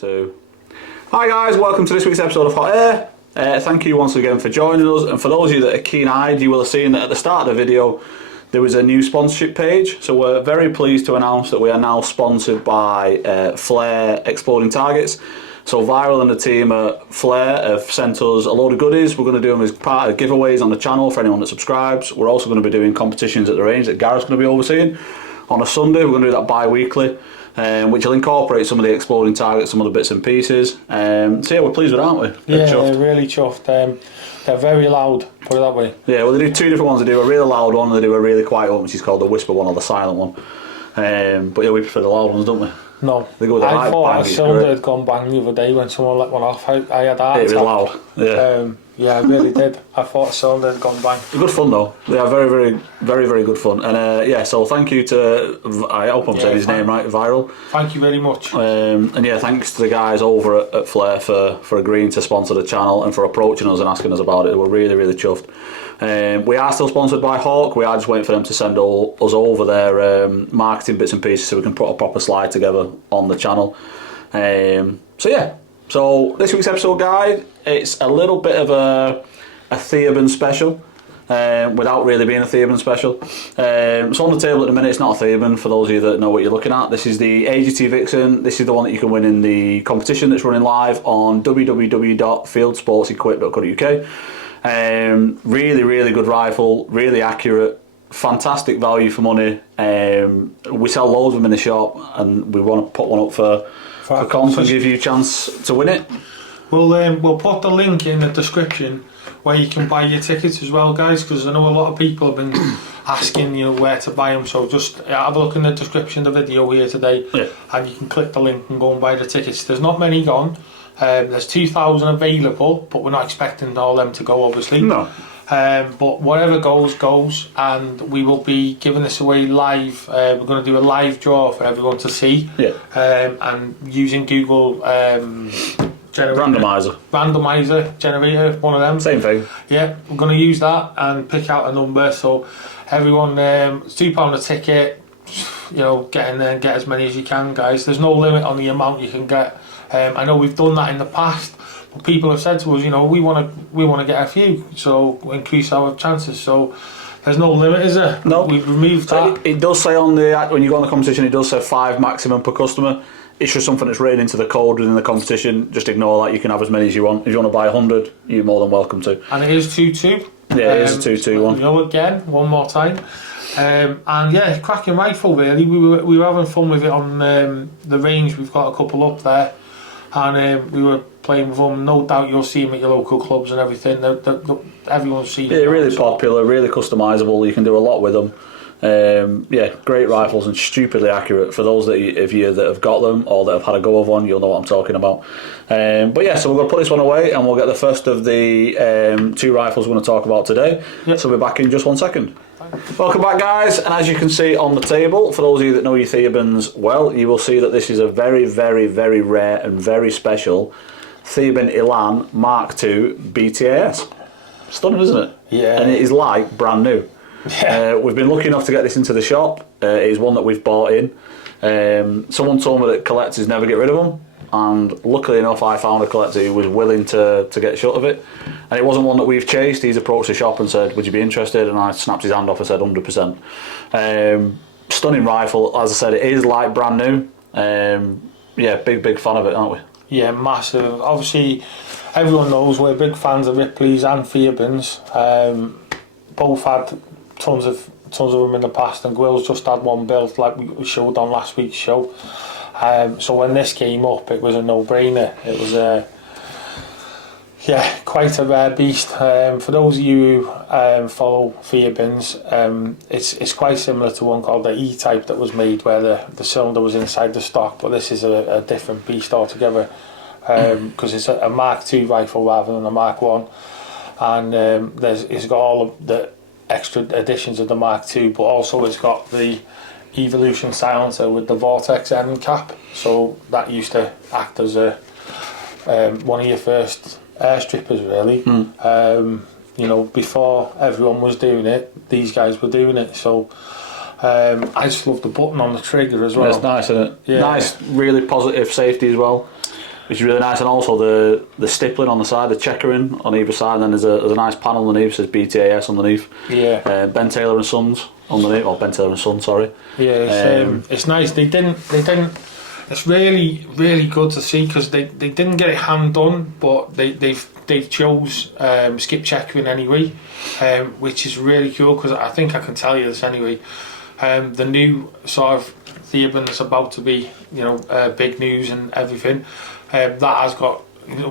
2. Hi guys, welcome to this week's episode of Hot Air. Thank you once again for joining us, and for those of you that are keen-eyed, you will have seen that at the start of the video there was a new sponsorship page, so we're very pleased to announce that we are now sponsored by Flare Exploding Targets. So Viral and the team at Flare have sent us a load of goodies. We're going to do them as part of giveaways on the channel for anyone that subscribes. We're also going to be doing competitions at the range that Gareth's going to be overseeing on a Sunday. We're going to do that bi-weekly, which will incorporate some of the exploding targets, some of the bits and pieces. So yeah, we're pleased with that, aren't we? Yeah, really chuffed. They're very loud, put it that way. Yeah, well they do 2 different ones. They do a really loud one and they do a really quiet one, which is called the whisper one or the silent one. But yeah, we prefer the loud ones, don't we? No, they go with the I thought bang, a cylinder had gone bang the other day when someone let one off. I had a heart attack. It was loud, yeah. Yeah, I really did. I thought a cylinder had gone bang. Good fun though. They are very good fun. And yeah, so thank you to, I hope I'm saying his name right, Viral. Thank you very much. And yeah, thanks to the guys over at Flare for agreeing to sponsor the channel and for approaching us and asking us about it. We're really chuffed. We are still sponsored by Hawk. We are just waiting for them to send us over their marketing bits and pieces so we can put a proper slide together on the channel. So yeah, so this week's episode guide, it's a little bit of a Theoben special, without really being a Theoben special. So on the table at the minute, it's not a Theoben, for those of you that know what you're looking at. This is the AGT Vixen. This is the one that you can win in the competition that's running live on www.fieldsportsequip.co.uk. Really good rifle, really accurate, fantastic value for money. We sell loads of them in the shop, and we want to put one up for comp and give you a chance to win it. We'll put the link in the description where you can buy your tickets as well, guys, because I know a lot of people have been asking where to buy them. So just have a look in the description of the video here today, and you can click the link and go and buy the tickets. There's not many gone. There's 2,000 available, but we're not expecting all them to go, obviously. No. But whatever goes, and we will be giving this away live. We're going to do a live draw for everyone to see. Yeah. And using Google randomizer generator, one of them. Same thing. Yeah, we're going to use that and pick out a number. So everyone, it's £2 a ticket. Get in there and get as many as you can, guys. There's no limit on the amount you can get. I know we've done that in the past, but people have said to us, we want to get a few, so increase our chances. So there's no limit, is there? No, we've removed that. It does say on the when you go on the competition, it does say 5 maximum per customer. It's just something that's written into the code within the competition. Just ignore that. You can have as many as you want. If you want to buy 100, you're more than welcome to. And it is 2-2. Yeah, it is a 2-2 one. Again, one more time. And yeah, cracking rifle really. We were having fun with it on the range. We've got a couple up there, and we were playing with them. No doubt you'll see them at your local clubs and everything. Everyone's seen it. Yeah, really popular, really customisable. You can do a lot with them. Yeah, great rifles and stupidly accurate. For those of you that have got them or that have had a go of one, you'll know what I'm talking about. But yeah, so we're going to put this one away and we'll get the first of the 2 rifles we're going to talk about today. Yep. So we'll be back in just 1 second. Welcome back, guys, and as you can see on the table, for those of you that know your Theobens well, you will see that this is a very rare and very special Theoben Elan Mark II BTAS. Stunning, isn't it? Yeah. And it is like brand new. Yeah. We've been lucky enough to get this into the shop. It is one that we've bought in. Someone told me that collectors never get rid of them, and luckily enough I found a collector who was willing to get shut of it, and it wasn't one that we've chased. He's approached the shop and said, would you be interested, and I snapped his hand off and said 100%. Stunning rifle, as I said, it is like brand new. Yeah, big fan of it, aren't we? Yeah, massive. Obviously everyone knows we're big fans of Ripley's and Theobens. Both had tons of them in the past, and Gwill's just had one built like we showed on last week's show. So when this came up, it was a no-brainer. It was quite a rare beast. For those of you who follow Theobens, it's quite similar to one called the E-type that was made where the cylinder was inside the stock, but this is a different beast altogether, because it's a Mark II rifle rather than a Mark I, and it's got all of the extra additions of the Mark II, but also it's got the Evolution silencer with the Vortex end cap, so that used to act as one of your first airstrippers really. Before everyone was doing it, these guys were doing it, so I just love the button on the trigger as well. It's nice, isn't it? Yeah. Nice, really positive safety as well. which is really nice, and also the stippling on the side, the checkering on either side, and then there's a nice panel underneath, says BTAS underneath. Yeah. Ben Taylor and Sons underneath, or Ben Taylor and Son, sorry. Yeah, it's nice. They didn't. It's really, really good to see, because they didn't get it hand done, but they've chose skip checkering anyway, which is really cool, because I think I can tell you this anyway. The new sort of Theoben is about to be, big news and everything. That has got,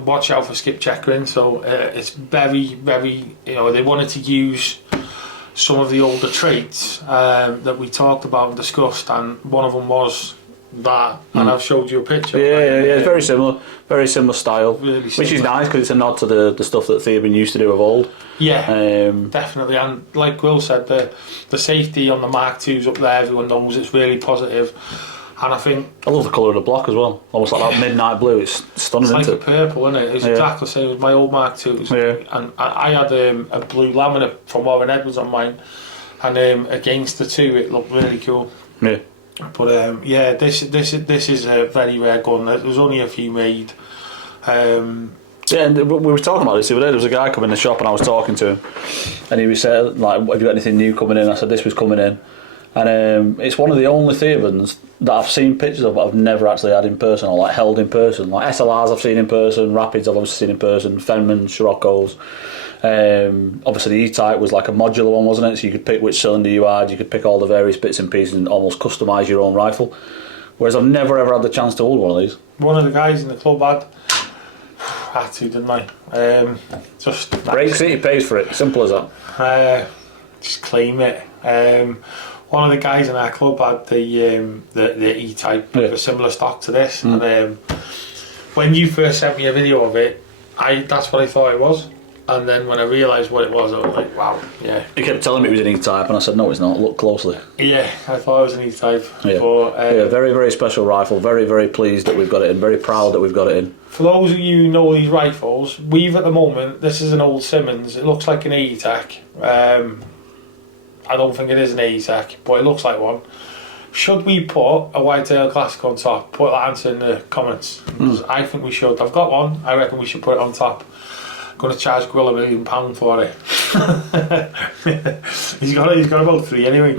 watch out for skip checkering. So it's very, very, they wanted to use some of the older traits that we talked about and discussed, and one of them was that, and I've showed you a picture. Yeah, it's very similar style, really which similar. is nice because it's a nod to the stuff that Theoben used to do of old. Yeah, definitely. And like Will said, the safety on the Mark II's up there, everyone knows it's really positive. And I think I love the colour of the block as well, almost like that midnight blue. It's stunning, it's isn't like a purple, isn't it? It's exactly the same as my old Mark II's. And I had a blue laminate from Warren Edwards on mine, and against the two, it looked really cool. Yeah. But this is a very rare gun. There's only a few made. Yeah, and we were talking about this the other day. There was a guy coming in the shop, and I was talking to him, and he was saying, like, have you got anything new coming in? I said this was coming in, and it's one of the only Theobens that I've seen pictures of, but I've never actually had in person or like held in person. Like SLRs I've seen in person, Rapids I've obviously seen in person, Fenmans, Scirocco's. Obviously the E-Type was like a modular one, wasn't it? So you could pick which cylinder you had, you could pick all the various bits and pieces and almost customise your own rifle. Whereas I've never ever had the chance to hold one of these. One of the guys in the club had to, didn't I? Just breaks it, he pays for it. Simple as that. Just claim it. One of the guys in our club had the E-Type with a similar stock to this, and when you first sent me a video of it, that's what I thought it was. And then when I realised what it was, I was like, wow, yeah. He kept telling me it was an E-Type, and I said, no, it's not. Look closely. Yeah, I thought it was an E-Type. Yeah, but, very, very special rifle. Very, very pleased that we've got it in. Very proud that we've got it in. For those of you who know these rifles, we've at the moment, this is an old Simmons. It looks like an AETAC. I don't think it is an AETAC, but it looks like one. Should we put a Whitetail Classic on top? Put that answer in the comments. I think we should. I've got one. I reckon we should put it on top. Going to charge Grill £1 million for it. he's got about 3 anyway.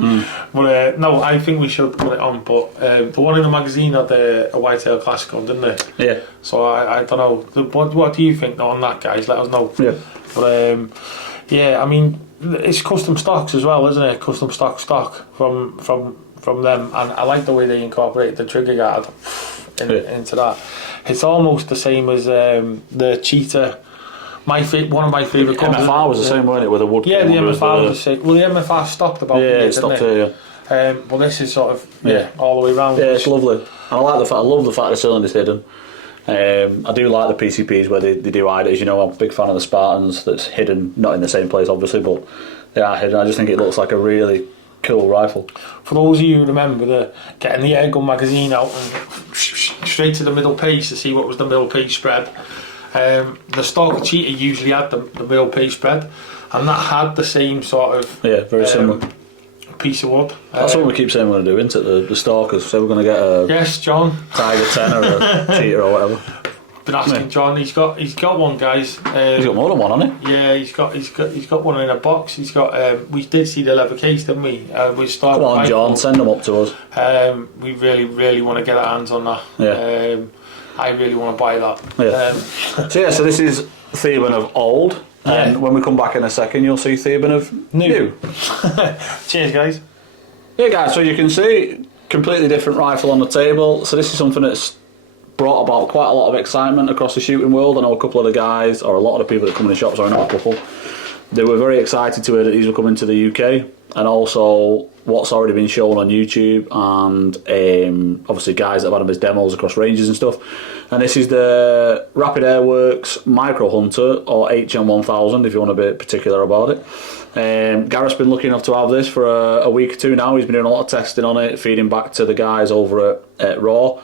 But no, I think we should put it on. But the one in the magazine had a Whitetail Classic on, didn't it? Yeah. So I don't know. What do you think on that, guys? Let us know. Yeah. But yeah, I mean, it's custom stocks as well, isn't it? Custom stock from them, and I like the way they incorporated the trigger guard into that. It's almost the same as the Cheetah. One of my favourite guns. MFR was the same, wasn't it? With the wood. Yeah, the MFR was the same. Well, the MFR stopped about. Yeah, it stopped here. Yeah. Well, this is sort of all the way around. Yeah, it's lovely. And I love the fact the cylinder's hidden. I do like the PCPs where they do hide it. As you know, I'm a big fan of the Spartans. That's hidden, not in the same place, obviously, but they are hidden. I just think it looks like a really cool rifle. For those of you who remember getting the Airgun magazine out and straight to the middle page to see what was the middle page spread. The Stalker Cheetah usually had the middle page spread, and that had the same sort of very similar piece of wood. That's what we keep saying we're going to do, isn't it? The Stalkers. So we're going to get a John Tiger 10 or a Cheetah or whatever. Been asking John. He's got one, guys. He's got more than one, hasn't he? Yeah, he's got one in a box. He's got. We did see the leather case, didn't we? We started. Come on, John, send them up to us. We really want to get our hands on that. Yeah. I really want to buy that. Yeah. So this is Theoben of old, and when we come back in a second, you'll see Theoben of new. Cheers, guys. Yeah, guys. So you can see completely different rifle on the table. So this is something that's brought about quite a lot of excitement across the shooting world. I know a couple of the guys, or a lot of the people that come in the shops, sorry, not a couple. They were very excited to hear that these were coming to the UK, and also what's already been shown on YouTube, and obviously guys that have had them as demos across ranges and stuff. And this is the Rapid Airworks Micro Hunter, or HM1000 if you want to be particular about it. Gareth's been lucky enough to have this for a week or two now. He's been doing a lot of testing on it, feeding back to the guys over at Raw.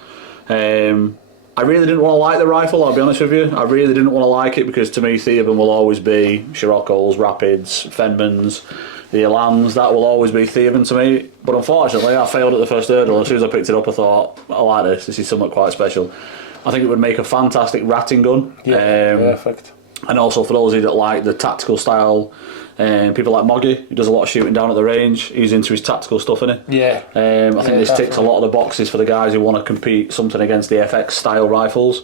I really didn't want to like the rifle, I'll be honest with you. I really didn't want to like it because to me Theoben will always be Scirocco's, Rapids, Fenmans, the Elans. That will always be Theoben to me. But unfortunately I failed at the first hurdle. As soon as I picked it up I thought, I like this is something quite special. I think it would make a fantastic ratting gun. Yeah, perfect. And also for those of you that like the tactical style, people like Moggy, who does a lot of shooting down at the range, he's into his tactical stuff, isn't he? Yeah. I think this ticks a lot of the boxes for the guys who want to compete something against the FX style rifles.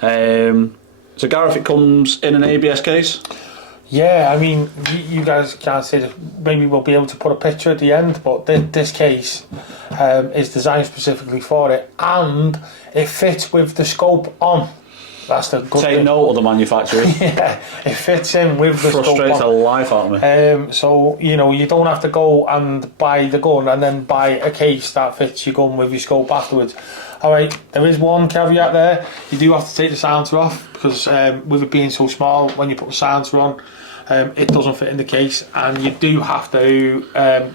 So Gareth, it comes in an ABS case. Yeah, I mean, you guys can't see it. Maybe we'll be able to put a picture at the end, but this case is designed specifically for it, and it fits with the scope on. That's the good Take thing. note of the manufacturer. Yeah, it fits in with the scope on. Frustrates the life out of me. So, you know, you don't have to go and buy the gun and then buy a case that fits your gun with your scope afterwards. Alright, there is one caveat there. You do have to take the silencer off, because with it being so small, when you put the silencer on, it doesn't fit in the case, and you do have to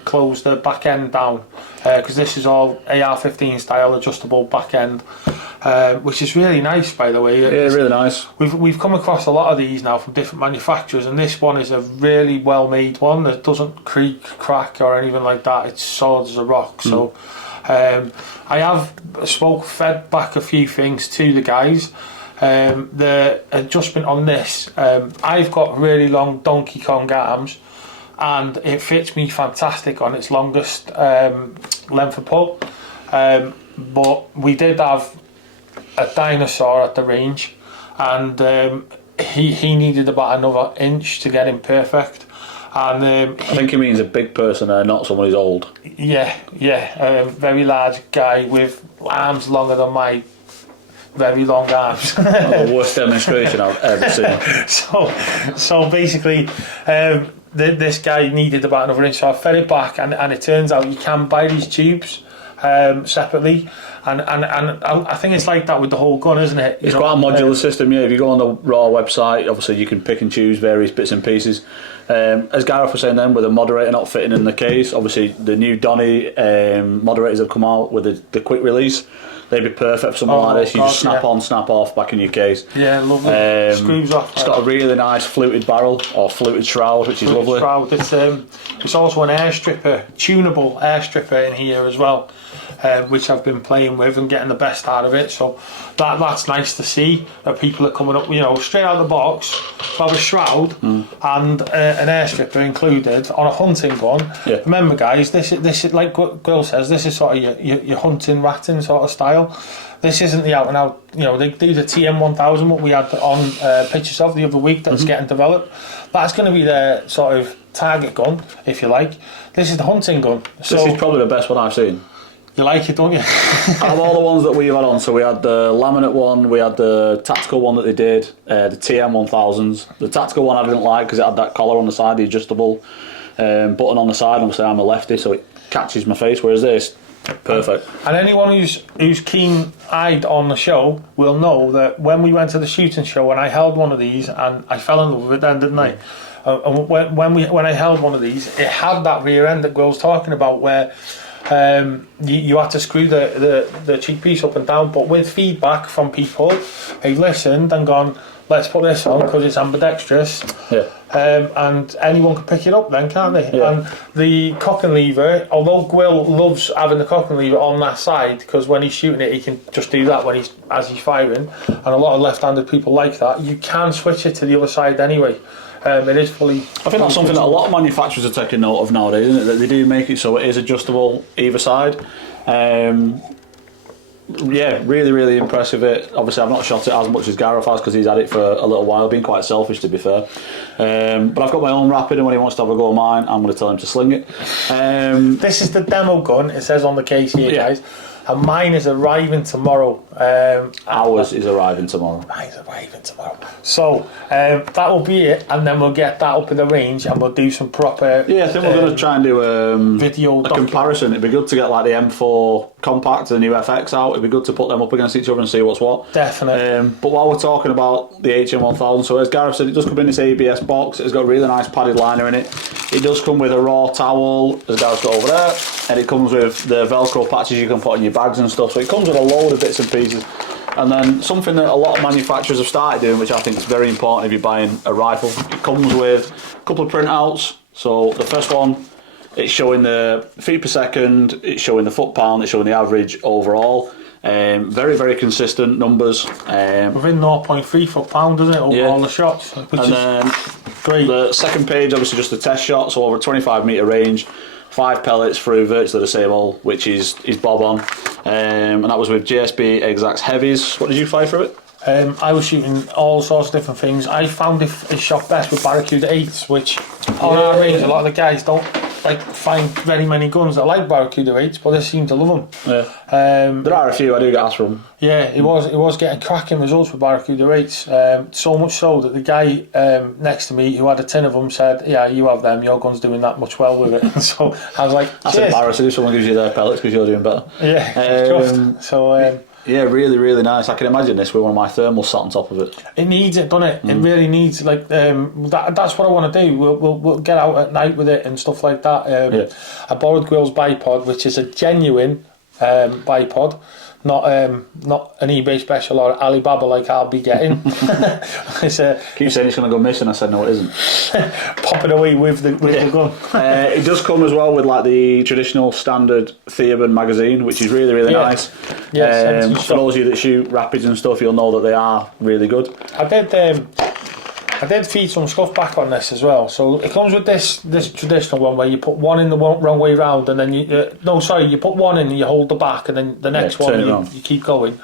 close the back end down, because this is all AR-15 style adjustable back end, which is really nice, by the way. Yeah, really nice. We've come across a lot of these now from different manufacturers, and this one is a really well made one that doesn't creak, crack or anything like that. It's solid as a rock. So I have fed back a few things to the guys. The adjustment on this, I've got really long Donkey Kong arms, and it fits me fantastic on its longest length of pull, but we did have a dinosaur at the range, and he needed about another inch to get him perfect, and I think he means a big person there, not someone who's old. Yeah, very large guy with arms longer than my very long arms. The worst demonstration I've ever seen. So basically, this guy needed about another inch, so I fed it back, and it turns out you can buy these tubes separately, and I think it's like that with the whole gun, isn't it? It's quite a modular system, yeah. If you go on the Raw website, obviously you can pick and choose various bits and pieces. As Gareth was saying then, with a moderator not fitting in the case, obviously the new Donny moderators have come out with the quick release. They'd be perfect for something like this. You just snap on, snap off, back in your case. Yeah, lovely. Screws off. It's got a really nice fluted barrel, or fluted shroud, which is lovely. Shroud. It's also an air stripper, tunable air stripper in here as well, which I've been playing with and getting the best out of it. So that's nice to see that people are coming up, you know, straight out of the box to have a shroud and an air stripper included on a hunting gun. Yeah. Remember, guys, this is like Will says, this is sort of your hunting ratting sort of style. This isn't the out and out, you know, they do the TM1000, what we had on pictures of the other week that's getting developed. That's going to be their sort of target gun, if you like. This is the hunting gun. So this is probably the best one I've seen. You like it, don't you? Out of all the ones that we've had on, so we had the laminate one, we had the tactical one that they did, the TM1000s. The tactical one I didn't like because it had that collar on the side, the adjustable button on the side. Obviously I'm a lefty, so it catches my face, whereas this, perfect. And anyone who's keen-eyed on the show will know that when we went to the shooting show and I held one of these, and I fell in love with it then, didn't I? And when I held one of these, it had that rear end that Will's talking about, where you had to screw the cheek piece up and down, but with feedback from people who've listened and gone, let's put this on because it's ambidextrous. Yeah. And anyone can pick it up then, can't they? Yeah. And the cock and lever, although Will loves having the cock and lever on that side, because when he's shooting it he can just do that as he's firing, and a lot of left-handed people like that, you can switch it to the other side anyway. It is fully... I think that's something that a lot of manufacturers are taking note of nowadays, isn't it? That they do make it so it is adjustable either side. Yeah, really impressive. Obviously I've not shot it as much as Gareth has because he's had it for a little while, being quite selfish to be fair. But I've got my own rapid, and when he wants to have a go at mine, I'm going to tell him to sling it. This is the demo gun, it says on the case here, guys. And mine is arriving tomorrow. Ours is arriving tomorrow. Mine's arriving tomorrow. So that will be it, and then we'll get that up in the range, and we'll do some proper. Yeah, I think we're going to try and do video comparison. It'd be good to get like the M4 Compact and the new FX out. It'd be good to put them up against each other and see what's what. Definitely. But while we're talking about the HM1000, so as Gareth said, it does come in this ABS box. It's got a really nice padded liner in it. It does come with a raw towel, as Gareth's got over there, and it comes with the Velcro patches you can put in your bags and stuff. So it comes with a load of bits and pieces. And then something that a lot of manufacturers have started doing, which I think is very important if you're buying a rifle, it comes with a couple of printouts. So the first one, it's showing the feet per second, it's showing the foot pound, it's showing the average overall. Very, very consistent numbers. Within 0.3 foot-pound, doesn't it, over all the shots, which is great. The second page, obviously, just a test shot, so over a 25 metre range, 5 pellets through virtually the same hole, which is bob on. And that was with GSB Exacts Heavies. What did you fire through it? I was shooting all sorts of different things. I found it shot best with Barracuda 8s, which on our range, a lot of the guys don't find very many guns that like Barracuda 8s, but they seem to love them. There are a few I do get asked from. Yeah, it was getting cracking results with Barracuda 8s. So much so that the guy next to me who had a tin of them said, "Yeah, you have them. Your gun's doing that much well with it." And so I was like, "That's embarrassing if someone gives you their pellets because you're doing better." Yeah, yeah, really, really nice. I can imagine this with one of my thermals sat on top of it. It needs it, doesn't it? It really needs, that's what I want to do. We'll get out at night with it and stuff like that. I borrowed Gwil's bipod, which is a genuine bipod, not an eBay special or Alibaba like I'll be getting. Keep saying it's going to go missing. I said no, it isn't. Pop it away with the gun. It does come as well with the traditional standard Theoben magazine, which is really, really nice. Yeah, for those of you that shoot rapids and stuff, you'll know that they are really good. I did feed some stuff back on this as well. So it comes with this traditional one where you put one in the wrong way round, and then you put one in and you hold the back, and then the next one you keep going.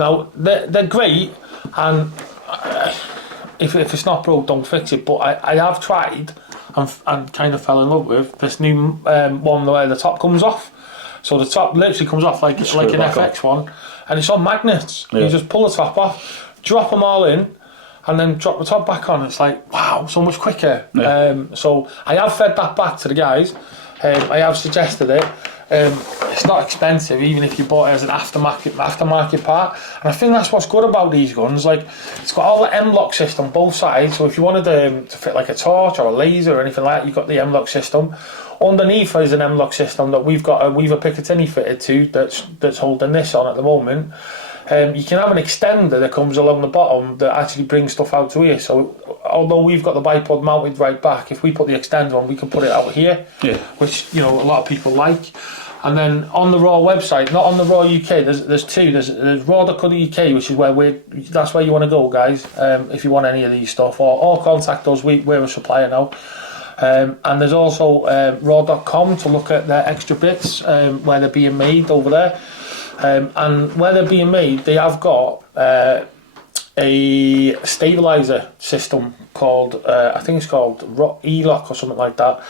Now they're great, and if it's not broke, don't fix it. But I have tried and kind of fell in love with this new one where the top comes off. So the top literally comes off like an FX one, and it's on magnets. You just pull the top off, drop them all in, and then drop the top back on. It's like, wow, so much quicker. So I have fed that back to the guys. I have suggested it. It's not expensive, even if you bought it as an aftermarket part. And I think that's what's good about these guns. It's got all the M-lock system, both sides. So if you wanted to fit like a torch or a laser or anything like that, you've got the M-lock system. Underneath is an M-lock system that we've got a Weaver Picatinny fitted to that's holding this on at the moment. You can have an extender that comes along the bottom that actually brings stuff out to here. So although we've got the bipod mounted right back, if we put the extender on, we can put it out here, which a lot of people like. And then on the Raw website, not on the Raw UK, there's two. There's Raw.co.uk, which is that's where you want to go, guys, if you want any of these stuff, or contact us. We're a supplier now. And there's also raw.com to look at their extra bits where they're being made over there. And where they're being made, they have got a stabilizer system called, I think it's called E-lock or something like that.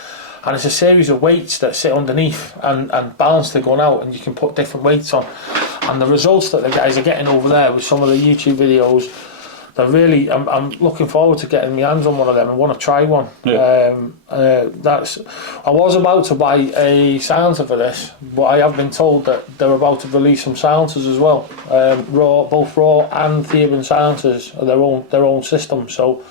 And it's a series of weights that sit underneath and balance the gun out, and you can put different weights on. And the results that the guys are getting over there with some of the YouTube videos, they're really, I'm looking forward to getting my hands on one of them. I want to try one. I was about to buy a silencer for this, but I have been told that they're about to release some silencers as well. Both Raw and Theoben silencers are their own system, so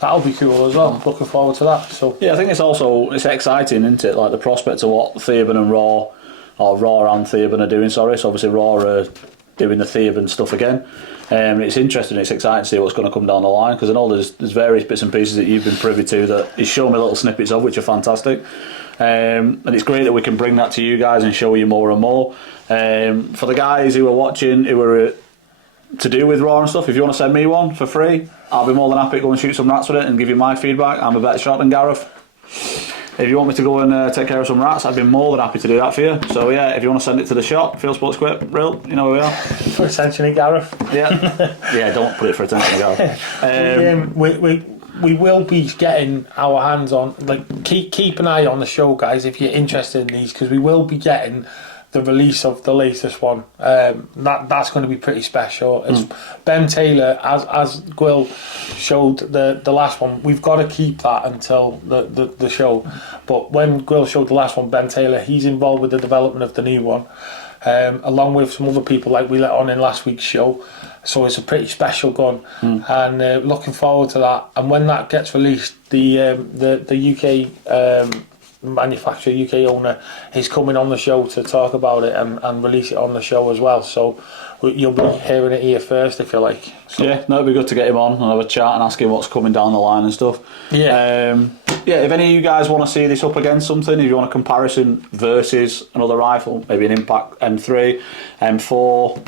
that'll be cool as well. Looking forward to that. So yeah, I think it's exciting, isn't it? Like the prospect of what Theoben and Raw, or Raw and Theoben are doing. Sorry, so obviously Raw are doing the Theoben stuff again. It's interesting, it's exciting to see what's going to come down the line, because I know there's various bits and pieces that you've been privy to that he's shown me little snippets of, which are fantastic. And it's great that we can bring that to you guys and show you more and more. For the guys who are watching, who are to do with Raw and stuff, if you want to send me one for free, I'll be more than happy to go and shoot some rats with it and give you my feedback. I'm a better shot than Gareth. If you want me to go and take care of some rats, I'd be more than happy to do that for you. So yeah, if you want to send it to the shop, Phil Sports Quip, Brill, you know where we are. For attention to Gareth. Yeah, don't put it for attention to Gareth. We will be getting our hands on, keep an eye on the show, guys, if you're interested in these, because we will be getting the release of the latest one. That's going to be pretty special. It's Ben Taylor, as Gwil showed the last one. We've got to keep that until the show. But when Gwil showed the last one, Ben Taylor, he's involved with the development of the new one, along with some other people like we let on in last week's show. So it's a pretty special gun, and looking forward to that. And when that gets released, the UK manufacturer, UK owner, is coming on the show to talk about it and release it on the show as well. So you'll be hearing it here first, if you like. So, yeah, no, it'd be good to get him on and have a chat and ask him what's coming down the line and stuff. Yeah. Yeah, if any of you guys want to see this up against something, if you want a comparison versus another rifle, maybe an Impact M3, M4,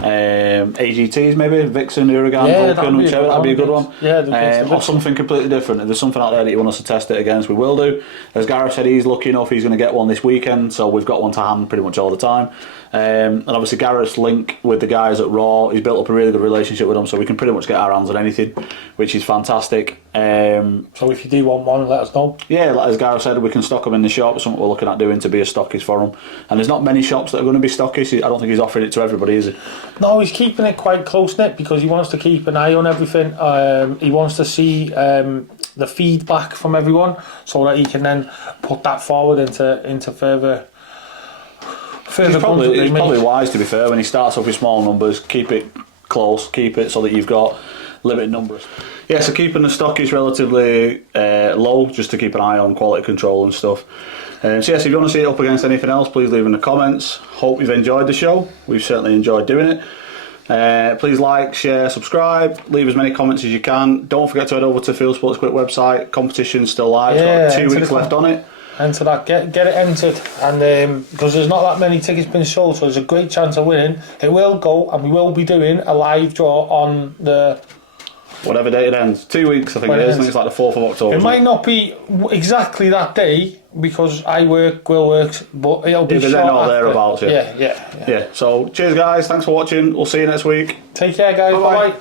AGTs maybe, Vixen, Uragan, Vulcan, whichever, that'd be a good one. Yeah, or something completely different. If there's something out there that you want us to test it against, we will do. As Gareth said, he's lucky enough, he's going to get one this weekend, so we've got one to hand pretty much all the time. And obviously Gareth's link with the guys at Raw, he's built up a really good relationship with them, so we can pretty much get our hands on anything, which is fantastic. So if you do want one, let us know. Yeah, like as Gareth said, we can stock them in the shop. It's something we're looking at doing to be a stockist for them. And there's not many shops that are going to be stockists. I don't think he's offering it to everybody, is he? No, he's keeping it quite close-knit because he wants to keep an eye on everything. He wants to see the feedback from everyone so that he can then put that forward into further It's probably wise, to be fair, when he starts off with small numbers, keep it close, keep it so that you've got limited numbers. Yeah, so keeping the stock is relatively low, just to keep an eye on quality control and stuff. So yes, if you want to see it up against anything else, please leave in the comments. Hope you've enjoyed the show. We've certainly enjoyed doing it. Please like, share, subscribe, leave as many comments as you can. Don't forget to head over to Field Sports Quick website. Competition's still live, yeah, got 2 weeks left on it. Enter that, get it entered, and because there's not that many tickets been sold, so there's a great chance of winning. It will go, and we will be doing a live draw on the whatever date it ends. 2 weeks, I think it is. I think it's like the 4th of October. It might not be exactly that day because I work, Will works, but it'll be short after. Thereabouts, yeah. Yeah. So cheers guys, thanks for watching. We'll see you next week. Take care, guys. Bye bye.